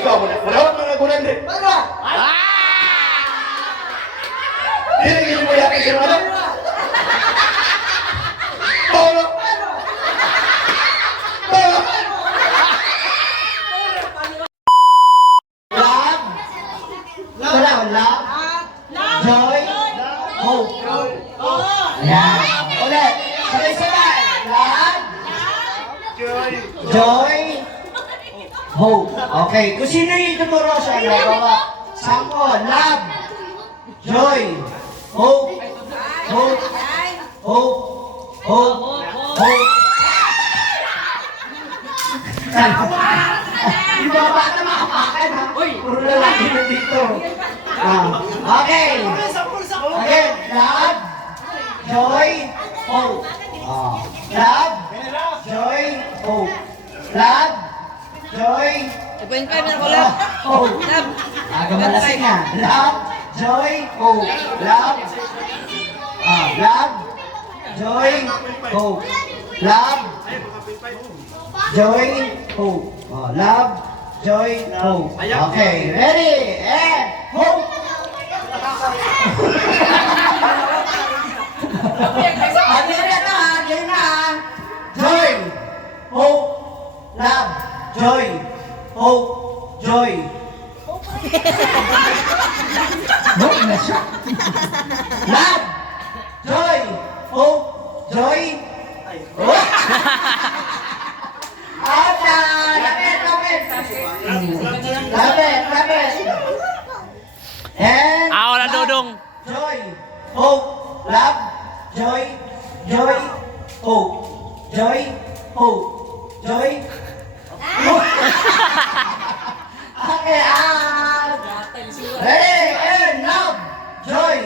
Ikaw, manawag mga gunan din. Hindi mo yakin si Rado. Polo. Polo. Love. Wala, love. Joy. Hope. Ayan. Ulit. Sabay-sabay. Love. Joy. Hope. Okay. Kung sino yung ituturo sa ano, bawa. Sampo. Love. Joy. Hope. Hope. Hope. Hope. Hope. Yung mga bata makapakan ha. Puro lalaki na dito. Okay. Okay. Love. Joy. Hope. Love. Joy. Hope. Love. Joy. 2.5 na ko lang. Hope. Gamalasing nga. Love. Joy. Hope. Love. Love. Joy. Hope. Love. Joy. Hope. Love. Joy. Hope. Okay. Ready? And hope. Game na. Joy. Hope. Love. Joy. Hope. Joy. Hope na siya. Love. Joy. Hope. Joy. Lapit. And wala dudong. Joy, hope, love, joy, joy, hope, joy, hope, joy. Okay, ready, and love, joy.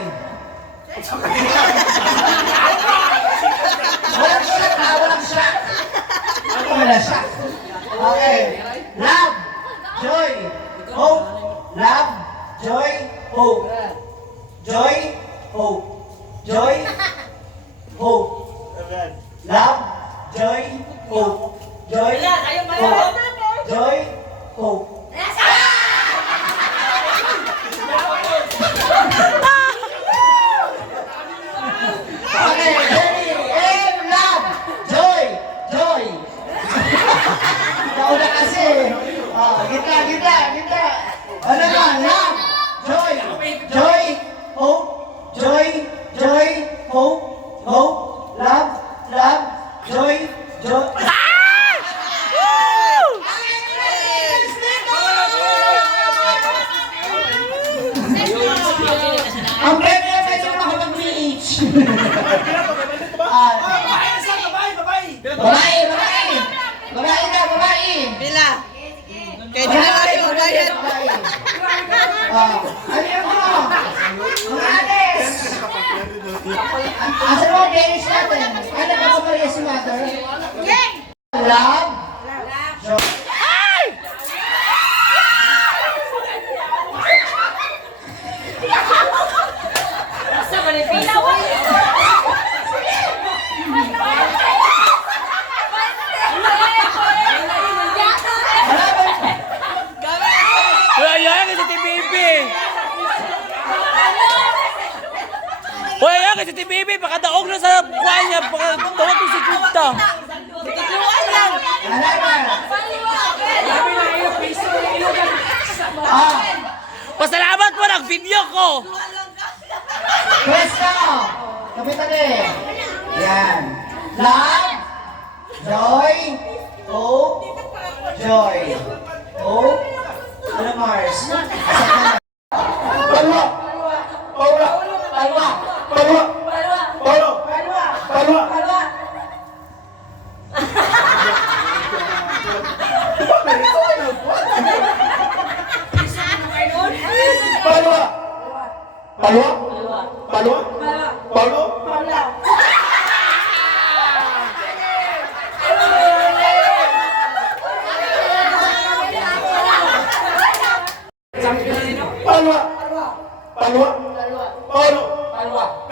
Walang shock. Okay. Love, joy, hope, love, joy, hope. Joy, hope. Joy, hope. Love, joy, hope. Joy, hope. Joy, hope. Okay, ready, and love, joy, joy. Ikaw na kasi. Gita. Ano na, love, joy, joy, hope, joy, hope, love, joy. Ang pwede na tayo makapag-BH. Babae. Pila. Kaya di na kayo diet. Ano yung mo? Mga ates! Asa mo, Danish natin? Ano ba po pala si mother? Love? Joy. Wala yan kasi si Bibi. Wala yan kasi si Bibi. Pakadaog na sa kuha niya. Pakatawag ko si Kunta. Pasalamat mo, nag-video ko. Pwesto! Tabi-tabi. Yan. Love, joy, hope, joy. Hope, ano Mars? Palwa. Palwa. Palwa. Polo.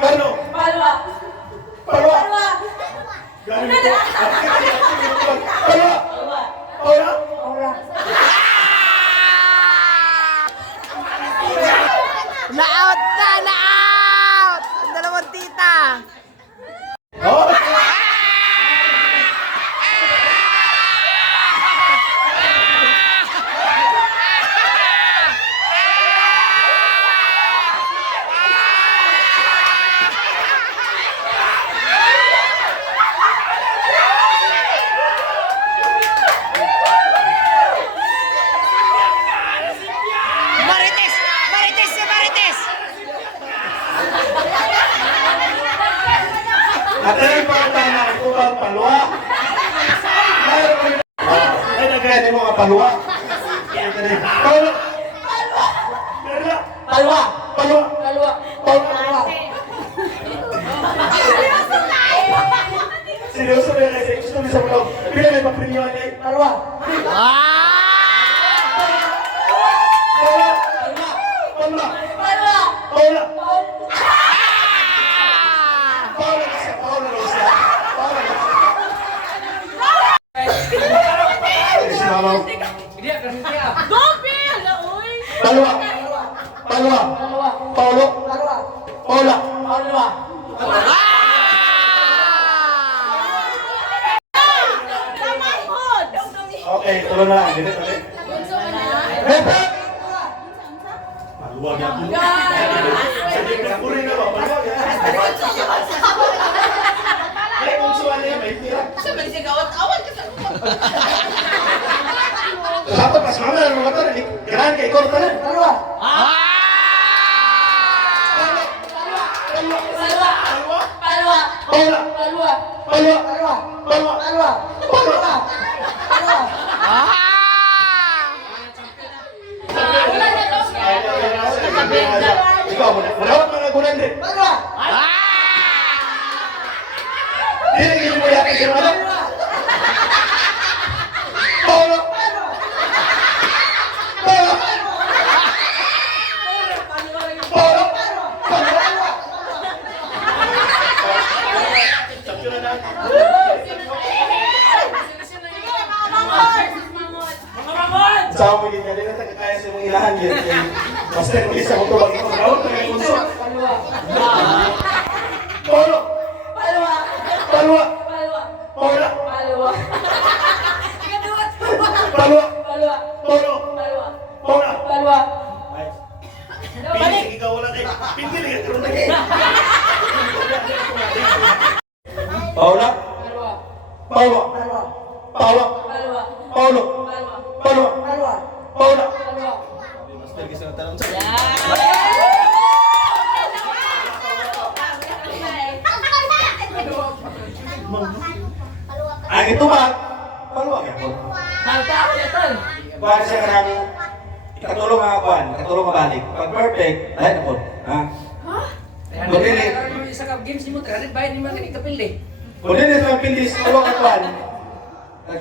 Carno. At ayun mga tama, ito ang palwa. Ay, nagkaya mo mga palwa. Palwa. Palwa. Palwa. Palwa. Palwa. Seryoso ba yan? Gusto mo sa vlog? Pila may paprinyoan eh? Palwa. Palwa. Palwa. Palwa. Paula! Paula na siya! Paula na siya! Paula na siya! Ay, si Mamaw. Palwa! Palwa! Paulo! Palwa. Paula! Palwa. Okay, tuloy na lang. Dito, tuloy. Pepe! Maluwag yan. Sige, kapuri na ba? Maluwag yan. Ay, kung suwan niya, may tira. Satu pas mama dan mga tayo, ganahan kay Korta na. Palwa. Palwa! Palwa. Paula! Palwa. Palwa! Palwa. Palwa! Palwa. Palwa. Palwa. Ikaw, munawat mga gunan din. Palwa. Hindi mo yakin si Mama. Paula! Paula! Paula! Sama mo din natin na kaya sa mong ilahan yun. Basta yung isa ko ito bang ito. Rawat na yung unso. Paula! Palwa. Palwa! Palwa. Paula! Palwa. Palwa! Palwa. Paula! Palwa. Paula! Palwa. Piling, ikaw wala kayo. Piling, ikaw wala kayo. Paula? Palwa. Paula! Palwa. Paula! Palwa. Paula! Palwa. Paula! Palwa. Paula! Palwa. Ang ito ba? Paluwa ka po. Kuhan siya karang ikatulong mga kuhan, ikatulong mabalik. Pag perfect, dahil na po. Ha? Kung dili, Sa games ni mo, tara bayad ni mo kini kapilde. kung dili sa pilis, tulong ka kuhan.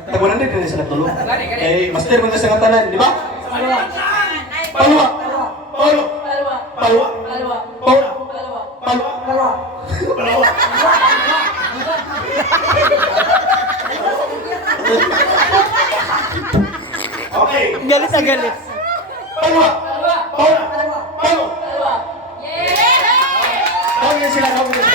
Tagunan din din sa katulong. Eh, master mo na sa katalan, di ba? Palwa. Paluwa! Paula! Palwa. Paluwa! Palwa. Paula! Palwa. Paluwa! Palwa. Paluwa! Okay. Galit na galit. Paluwa! Palwa. Paula! Palwa. Paluwa! Palwa. Tawagin sila, tawagin sila.